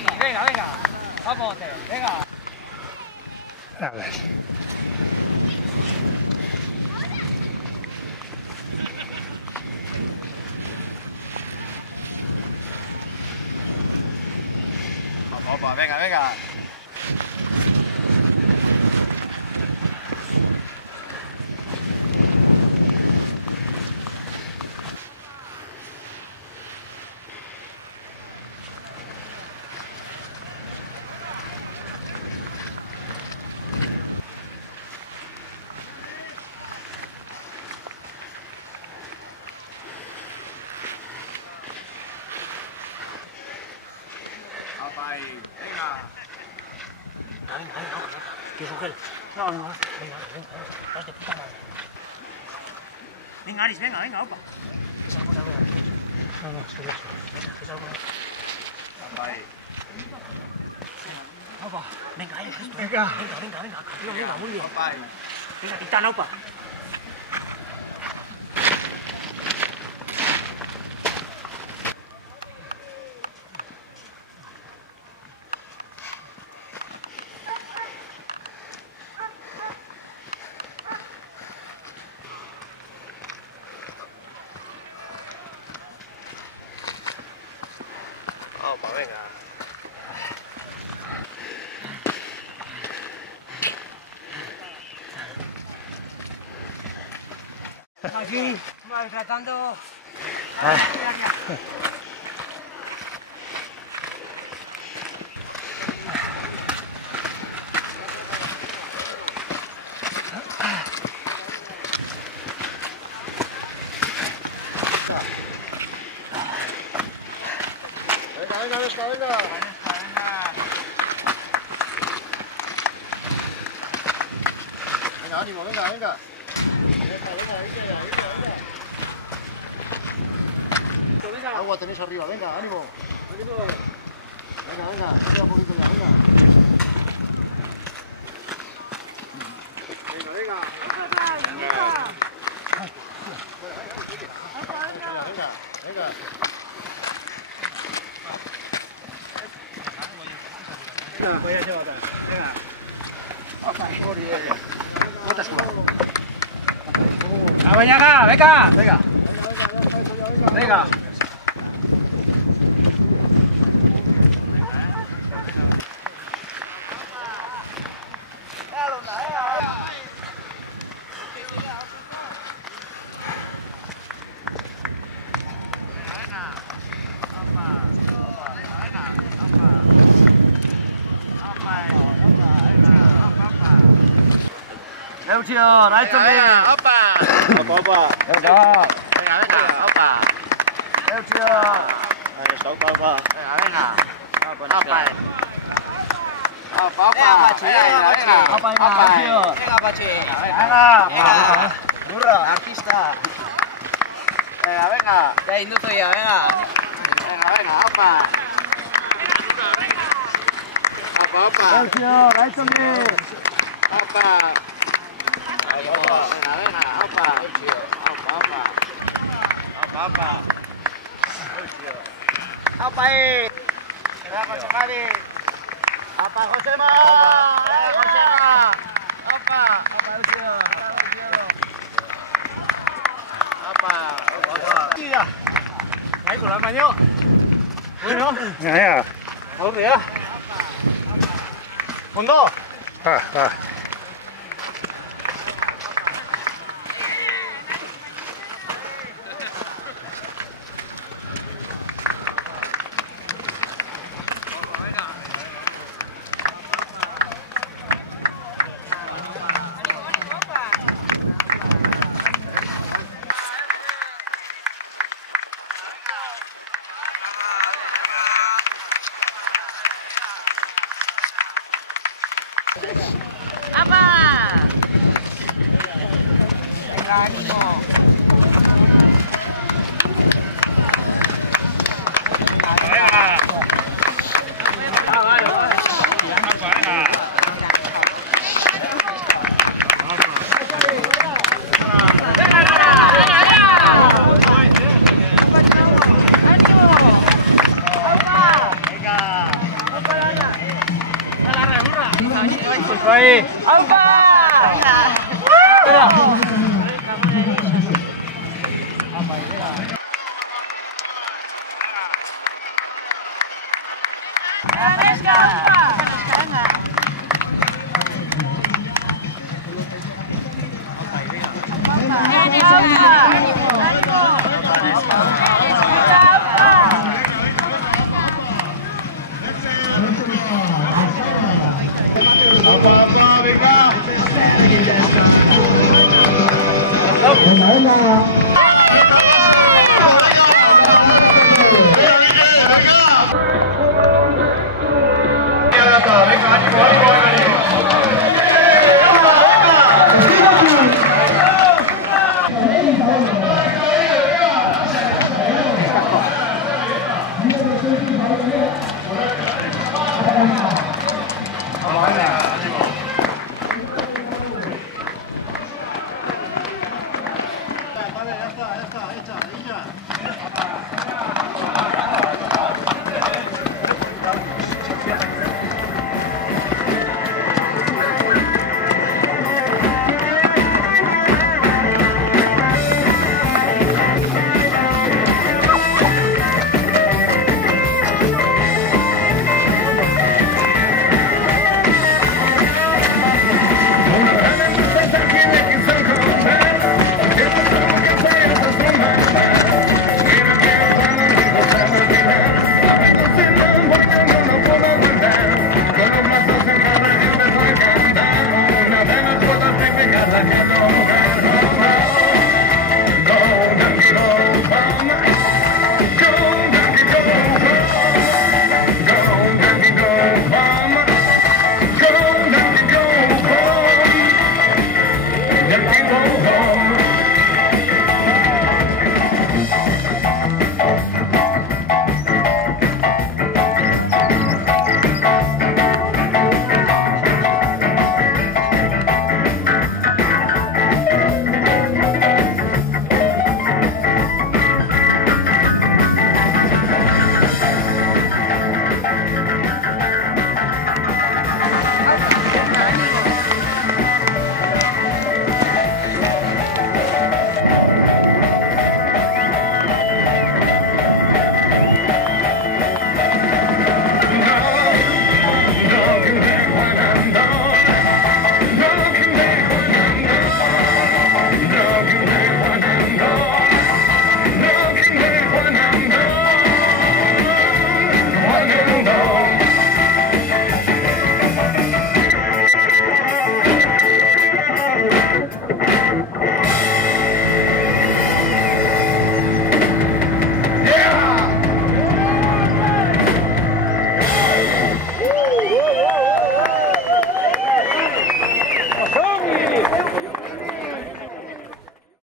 Venga, venga, venga. Vamos, venga. A ver. Vamos, opa, venga, venga. Opa, ahí, venga. Venga, ¿quieres un gel? No. Venga, vas de puta madre. Venga, Aris, venga, opa. ¿Es alguna vez aquí? No, estoy eso. Venga, ¿es alguna vez? Opa, ahí. Opa, venga, Aris, esto. Venga. Campeón, venga, muy bien. Opa, ahí. Venga, Titán, opa. Opa, venga. Aquí, maltratando. Venga, Vesca, venga. Venga, ánimo, venga. Venga, agua tenéis arriba, venga, ánimo. Venga, queda un poquito ya, venga. Venga. Voy a llevar atrás. Venga. No te subas. ¡Venga, venga! Venga. Eution, ahí también. Opa. Venga. Venga, opa. Eution. Ahí está, opa. Venga. Opa. Venga, Pachi, venga. Eution. Venga, Pachi. Venga. Burra. Artista. Venga. Ya induto ya, venga. Venga, opa. Opa. Eution, ahí también. Opa. Venga, opa. Opa. ¡Apa ahí! Venga, José Mari. ¡Apa, Josema! Josema. ¡Apa! Opa. ¡Tira! ¡Ahí con la mañana! Bueno, Venga. ahora ya. ¡Fondo! Va. ¡Apa! Venga, ánimo. ¡Aupa ahí! ¡Aupa! Espera. ¡Venga!